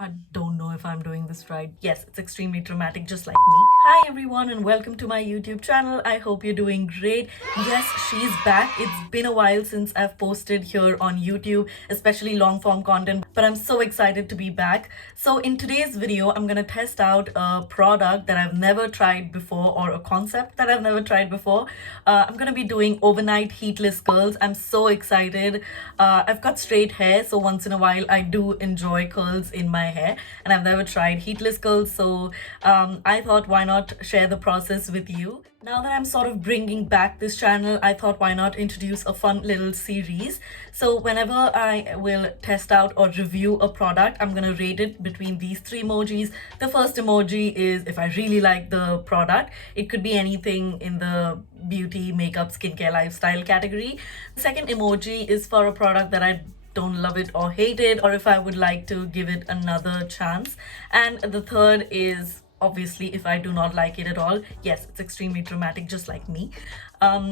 I don't know if I'm doing this right. Yes, it's extremely dramatic, just like me. Hi everyone and welcome to my YouTube channel. I hope you're doing great. Yes, she's back. It's been a while since I've posted here on YouTube, especially long form content, but I'm so excited to be back. So in today's video, I'm gonna test out a product that I've never tried before, or a concept that I've never tried before. I'm gonna be doing overnight heatless curls. I'm so excited. I've got straight hair, so once in a while I do enjoy curls in my hair, and I've never tried heatless curls, so I thought why not share the process with you. Now that I'm sort of bringing back this channel, I thought why not introduce a fun little series. So whenever I will test out or review a product, I'm gonna rate it between these three emojis. The first emoji is if I really like the product. It could be anything in the beauty, makeup, skincare, lifestyle category. The second emoji is for a product that I don't love it or hate it, or if I would like to give it another chance. And the third is obviously if I do not like it at all. Yes, it's extremely dramatic, just like me.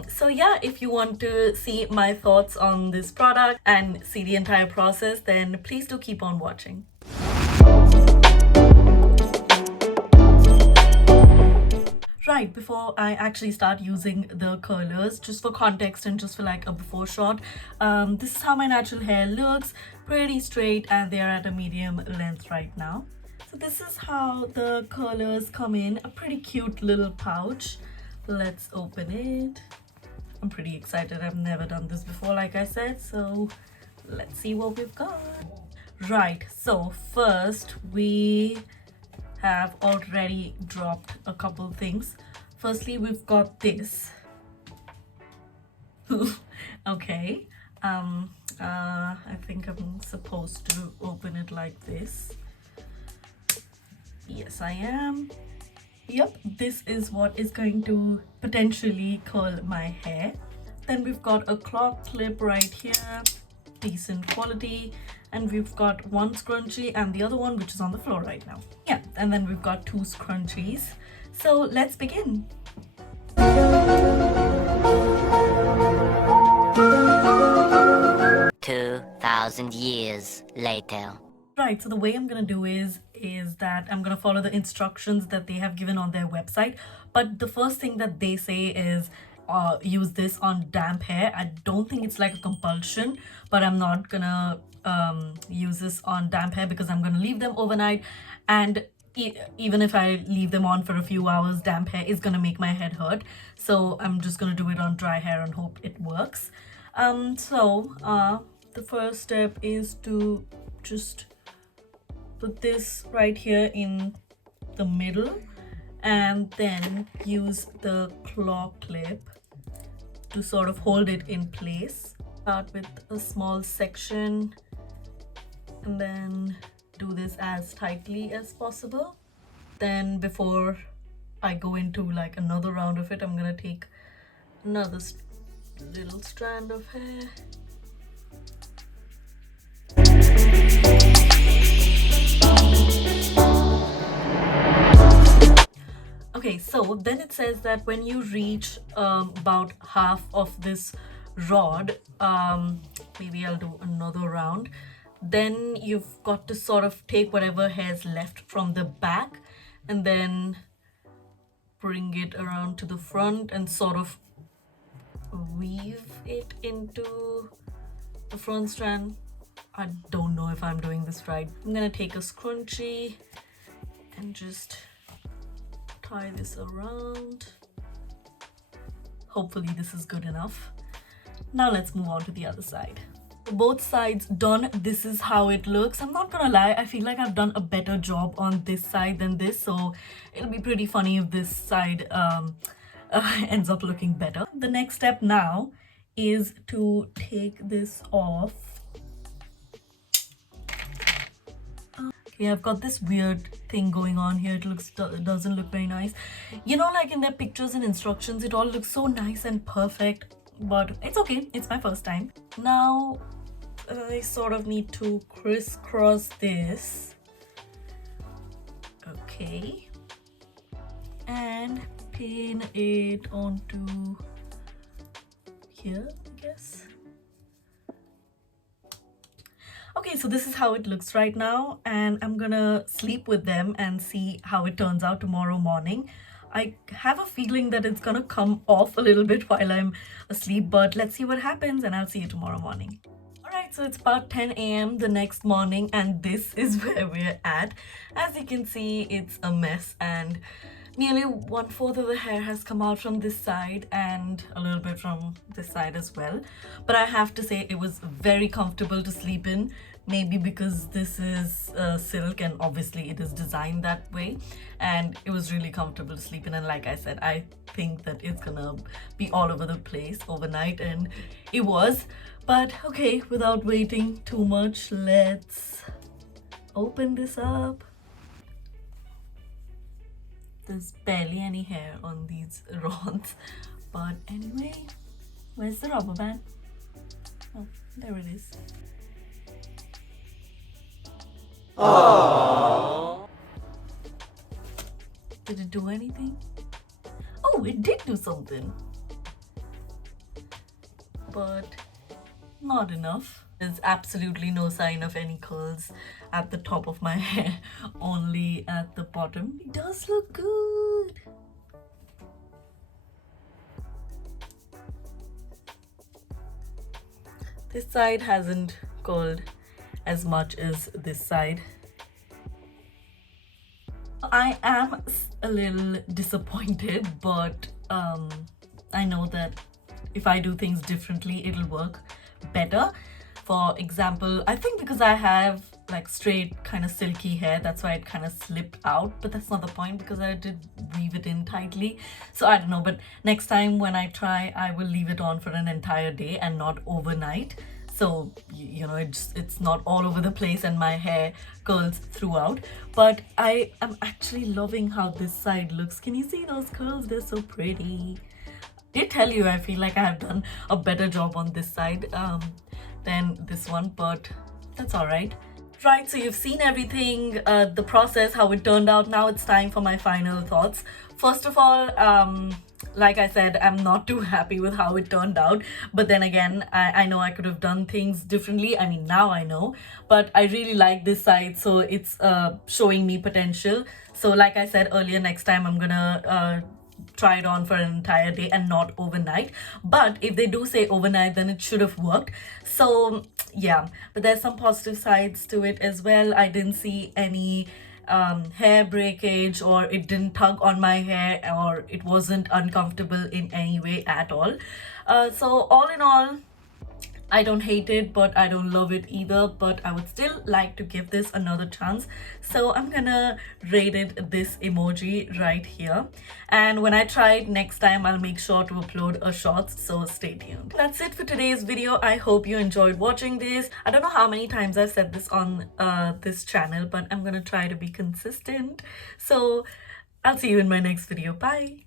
So yeah, if you want to see my thoughts on this product and see the entire process, then please do keep on watching. Right, before I actually start using the curlers, just for context and just for like a before shot, this is how my natural hair looks. Pretty straight, and they're at a medium length right now. So this is how the curlers come in, a pretty cute little pouch. Let's open it. I'm pretty excited. I've never done this before, like I said, so let's see what we've got. Right, so first we have already dropped a couple things. Firstly, we've got this. Okay. I think I'm supposed to open it like this. Yes, I am. Yep, this is what is going to potentially curl my hair. Then we've got a claw clip right here, decent quality, and we've got one scrunchie and the other one which is on the floor right now. Yeah, and then we've got two scrunchies. So let's begin. 2,000 years later. Right, so the way I'm gonna do is that I'm gonna follow the instructions that they have given on their website. But the first thing that they say is use this on damp hair. I don't think it's like a compulsion, but I'm not gonna use this on damp hair because I'm gonna leave them overnight, and even if I leave them on for a few hours, damp hair is gonna make my head hurt. So I'm just gonna do it on dry hair and hope it works. The first step is to just put this right here in the middle and then use the claw clip to sort of hold it in place. Start with a small section and then do this as tightly as possible. Then before I go into like another round of it, I'm gonna take another little strand of hair. Okay, so then it says that when you reach about half of this rod, maybe I'll do another round, then you've got to sort of take whatever hair's left from the back and then bring it around to the front and sort of weave it into the front strand. I don't know if I'm doing this right. I'm gonna take a scrunchie and just tie this around. Hopefully this is good enough. Now let's move on to the other side. Both sides done. This is how it looks. I'm not gonna lie, I feel like I've done a better job on this side than this, so it'll be pretty funny if this side ends up looking better. The next step now is to take this off. Okay, I've got this weird thing going on here. It doesn't look very nice. You know, like in their pictures and instructions, it all looks so nice and perfect, but it's okay. It's my first time. Now, I sort of need to crisscross this. Okay. And pin it onto here, I guess. Okay, so this is how it looks right now, and I'm gonna sleep with them and see how it turns out tomorrow morning. I have a feeling that it's gonna come off a little bit while I'm asleep, but let's see what happens, and I'll see you tomorrow morning. Alright, so it's about 10 a.m. the next morning, and this is where we're at. As you can see, it's a mess, and nearly 1/4 of the hair has come out from this side and a little bit from this side as well. But I have to say, it was very comfortable to sleep in. Maybe because this is silk and obviously it is designed that way, and it was really comfortable to sleep in. And like I said, I think that it's gonna be all over the place overnight, and it was. But okay, without waiting too much, let's open this up. There's barely any hair on these rods, but anyway, where's the rubber band? Oh, there it is. Aww. Did it do anything? Oh, it did do something, but not enough. There's absolutely no sign of any curls at the top of my hair, only at the bottom. It does look good. This side hasn't curled as much as this side. I am a little disappointed, but I know that if I do things differently, it'll work better. For example, I think because I have like straight kind of silky hair, that's why it kind of slipped out, but that's not the point because I did weave it in tightly. So I don't know, but next time when I try, I will leave it on for an entire day and not overnight. So you know, it's not all over the place and my hair curls throughout. But I am actually loving how this side looks. Can you see those curls? They're so pretty. I did tell you I feel like I have done a better job on this side than this one, but that's all right. Right, so you've seen everything, the process, how it turned out. Now it's time for my final thoughts. First of all, like I said, I'm not too happy with how it turned out, but then again, I know I could have done things differently. I mean, now I know, but I really like this side, so it's showing me potential. So like I said earlier, next time I'm gonna try it on for an entire day and not overnight. But if they do say overnight, then it should have worked. So yeah, but there's some positive sides to it as well. I didn't see any hair breakage, or it didn't tug on my hair, or it wasn't uncomfortable in any way at all. So all in all, I don't hate it, but I don't love it either, but I would still like to give this another chance. So I'm gonna rate it this emoji right here. And when I try it next time, I'll make sure to upload a shorts, so stay tuned. That's it for today's video. I hope you enjoyed watching this. I don't know how many times I've said this on this channel, but I'm gonna try to be consistent. So I'll see you in my next video. Bye.